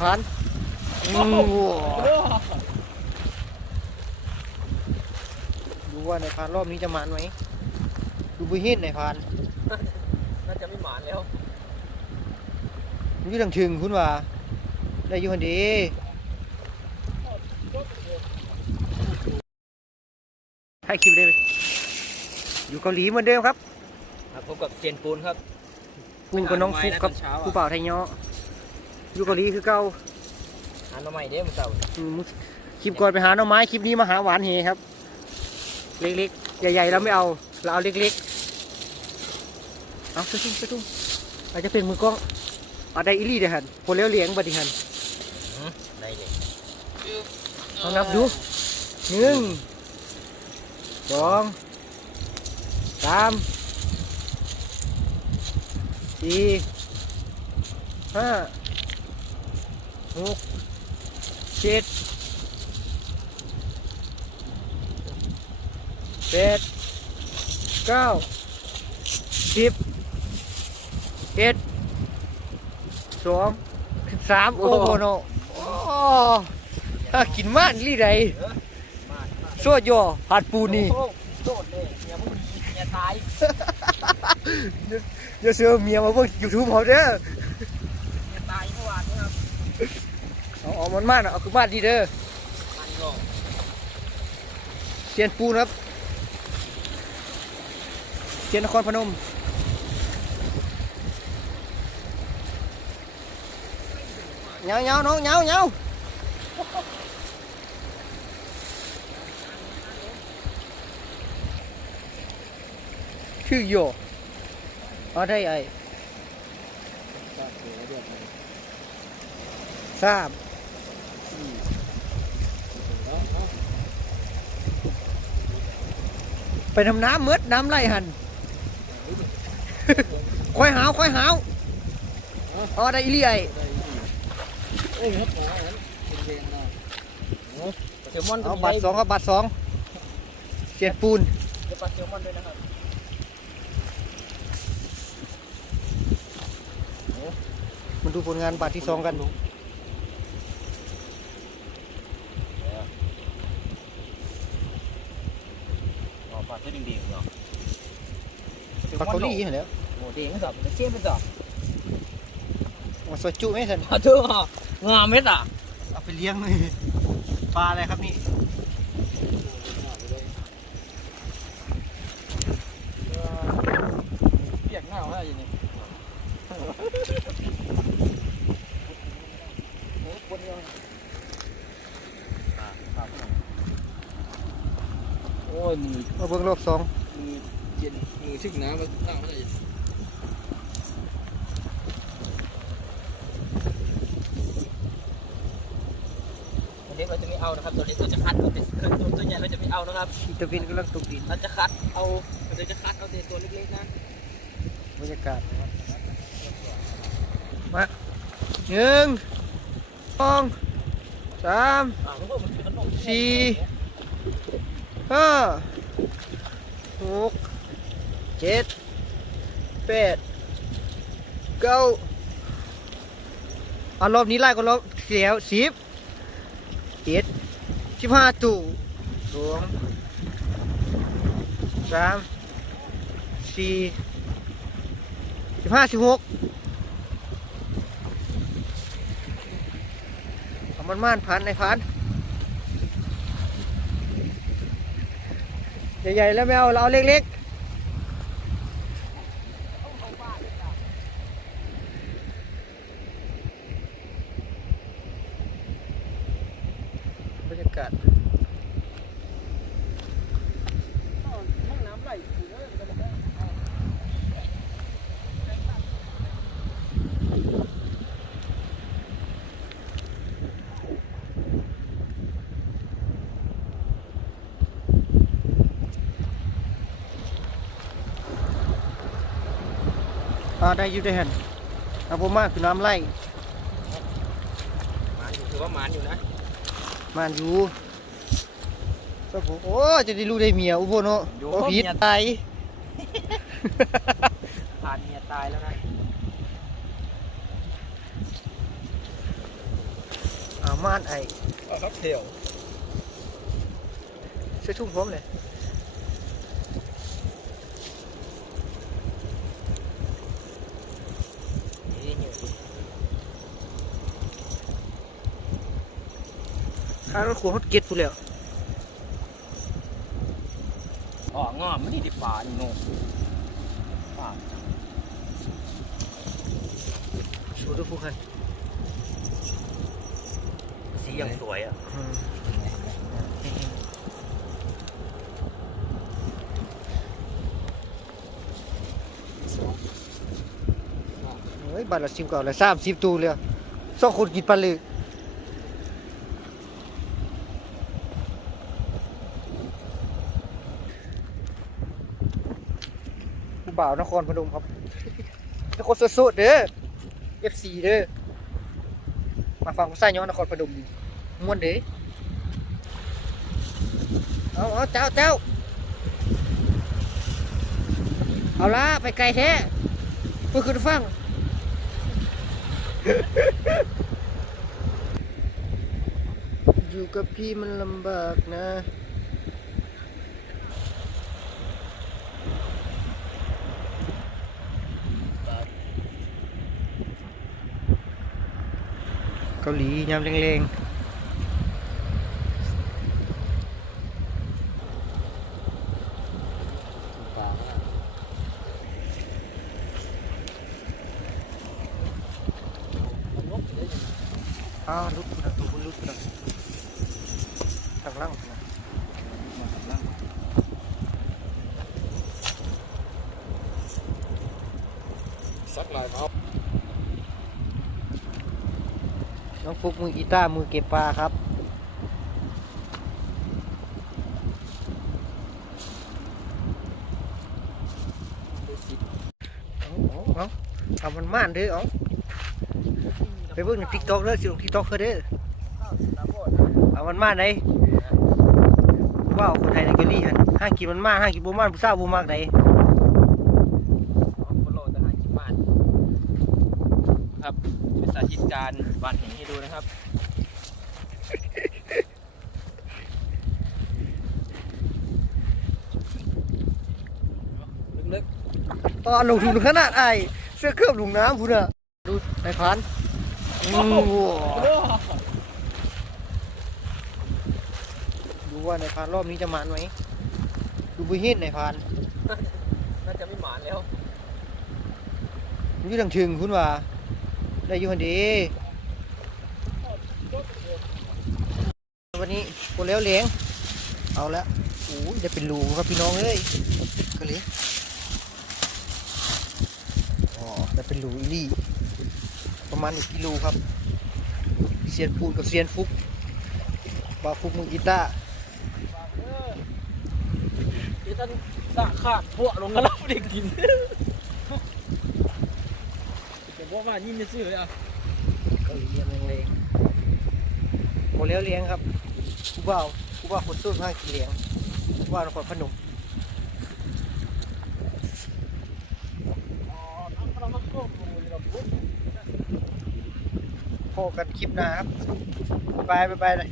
พันอืมดูว่าในพันรอบนี้จะมันไหมดูบุหินในพันน่าจะไม่หมานแล้วมันอยู่ทางถึงคุณว่า ได้อยู่คนดีให้คลิปได้ไหมอยู่เกาหลีเหมือนเดิมครับพบกับเซียนปูนครับกูกับน้องฟุกกับไปหาหน่อไม้นะตอนเช้าอะกูเป่าไทยเนาะ อยู่เกาหลีคือเก่าหาหน่อไม้เด้มันเต่าอืมคลิปก่อนไปหาหน่อไม้คลิปนี้มาหาหวานเฮครับ เล็กๆ ใหญ่ๆเราไม่เอาเราเอาเล็กๆเอาไปทุ่มไปทุ่มอาจจะเป็นมือกล้องเอาได้อีหลี่เดี๋ยวหันคนเลี้ยวเลี้ยงบัดดิหันได้เลยเอานับดูหนึ่งสองสามสี่ห้า หกเจ็ดแปดเก้าสิบเอ็ดสองสิบสามโอ้โหโนโอ้ถ้ากินมากลี่ใดสวดย่อผัดปูนี่โดดเลยเมียมึงเมียตาย อย่าเสือเมียมาเบิ่งยูทูบเขาเด้อ เมียตายเมื่อวานนี้ครับ เออมันมากเอาคือบ้านดีเด้อเซียนปูนครับเซียนนครพนมเหงาเหงาน้องเหงาเหงาชื่อโยเอาได้ไอ้สาม ไปทำน้ำมืดน้ำไหลหันค่อยหาวค่อยหาวเอาได้อีเลี่ยไอ้โอ้ยครับหมอเป็นเวรนะเซลมอนเอาบัตรสองครับบัตรสองเสียดปูนเดี๋ยวปลาเซลมอนด้วยนะครับมาดูผลงานบัตรที่สองกัน ปลาเส้นดีๆเนาะบัตรเกาหลีเห็นแล้วโอ้ดีไม่สับเชี่ยไม่สับมาสวยจุไหมสันปลาเถอะงามเม็ดอะเอาไปเลี้ยงเลยปลาอะไรครับนี่เปียกหน้าว่าอ ย่างนี้โอ้คนเดียวโอ้ยมือมาเบิ่งรอบสองมือเย็นมือชึกน้ำมาตั้งไม่ได้ตัวเล็กเราจะไม่เอานะครับ ตัวเล็กเราจะคัดเอาแต่ตัวตัวใหญ่เราจะไม่เอานะครับอิตาเวนกำลังตกดินเราจะคัดเอาเราจะคัดเอาแต่ตัวเล็กๆนะบรรยากาศมาหนึ่งสองสามสี่ ห้าหกเจ็ดแปดเก้าอารอบนี้ไล่ก็รอบเสียวสิบเจ็ดสิบห้าตู่สองสามสี่สิบห้าสิบหกอมันม่านพันในพัน ใหญ่ๆแล้วไม่เอาเราเอาเล็กๆบรรยากาศ ห้องน้ำไหลถึงแล้วมันจะได้ อ่า ได้อยู่ได้เห็นเอาผมมากคือน้ำไหลหมานอยู่ถือว่าหมานอยู่นะมันอยู่ก็ผมโอ้จะได้รู้ได้เมียอุบลเนาะโอ้ผิดตายผ่านเมียตายแล้วนะม่านไอเอาครับเทลใส่ทุ่งพร้อมเลย นี่เหี่ยวดิ ข้ารถขัวฮดเก็ตพูดแล้วอ๋องอมไม่ได้ดิป่านี่โน่ป่าสูดด้วยผู้ใครสีอย่างสวยอะอืมเฮ้ยบัตรละสิบก่อนละสามสิบตูเลยอะสองคนกินปันเลย ผู้บ่าวนครพนมครับนครสุดๆเด้อ FC เด้อมาฟังผู้ใส่ย้อนนครพนมดีม่วนเด้เอาเอาเจ้าเจ้าเอาละไปไกลแท้เพื่อขึ้นฟังอยู่กับพี่มันลำบากนะ เกาหลียำแรงป่าๆอ้าวลุกนะตัวคุณลุกนะทางล่างนะมาทำล่างสักลายเมา น้องฟุกมือกีตาร์มือเก็บปลาครับเอาเอาเอาเอามันม่านเด้อเอาไปเบิ่งในทิกตอกเด้อสิลงทิกตอกเด้อเอามันม่านไหนว้าวคนไทยในเกลีฮันห้างกินมันม่านห้างกินบ่ม่านผู้สาวบ่มากไหน คนโลจะหากินบ้าน ครับเป็นสาธิตการบ้านแห่งให้ดูนะครับ ลึกตอนลงทุนขนาดไอเสื้อเคลือบลุงน้ำพุ่นอะดูนายพันอืมๆดูว่านายพันรอบนี้จะมันไหมดูบุหินนายพันน่าจะไม่หมานแล้วมันอยู่ทางถึงคุณว่า ได้อยู่คนดีวันนี้คนเลี้ยวเลี้ยงเอาละโอ้ยได้เป็นรูครับพี่น้องเอ้ยก็เลยอ๋อได้เป็นรูอีลี่ประมาณ1กิโลครับเซียนปูนกับเซียนฟุกบาฟุกมือกีตาร์ที่ท่านสะขาดพวกลงกันแล้วเด็กกิน บอกว่านี่ไม่ซื้อเลยอะเกาหลียังแรงๆโมเลี้ยวเลี้ยงครับกูบ่าวกูบ่าวคนสู้ข้างกินเลี้ยงกูบ่าวนครพนมพอกันคลิปหน้าครับไปไปไปเลย